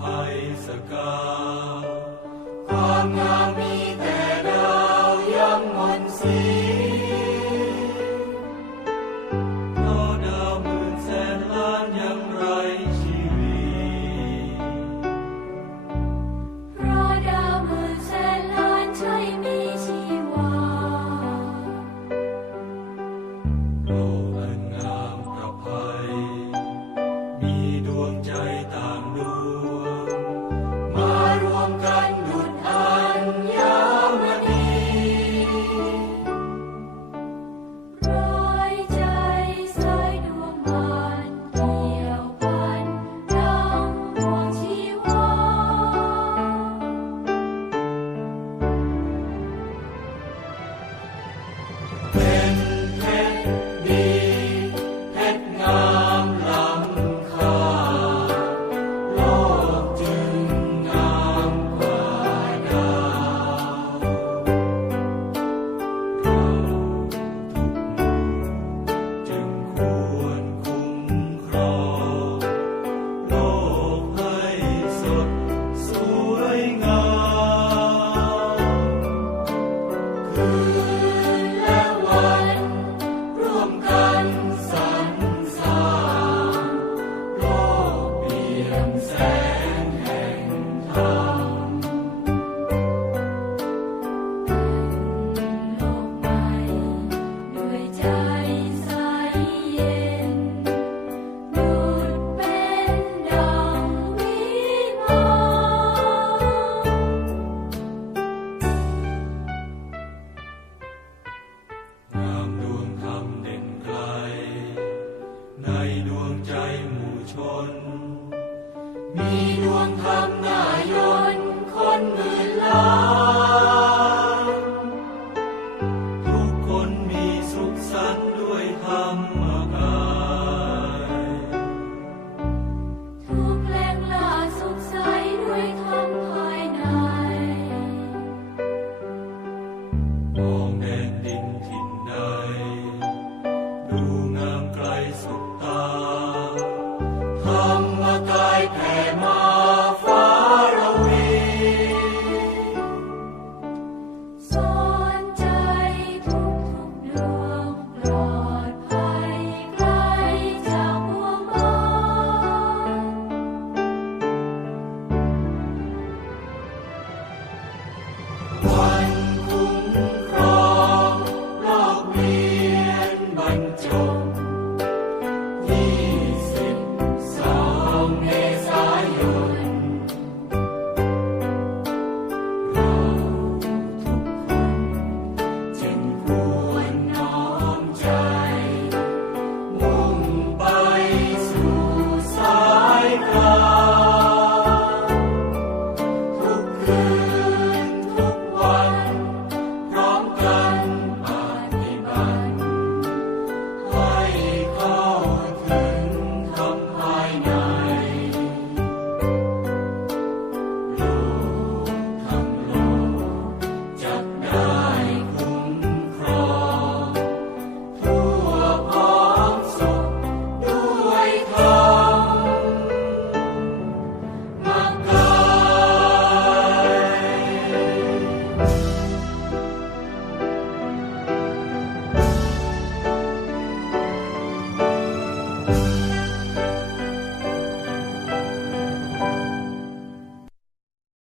ภัยสกาความงามมี I know.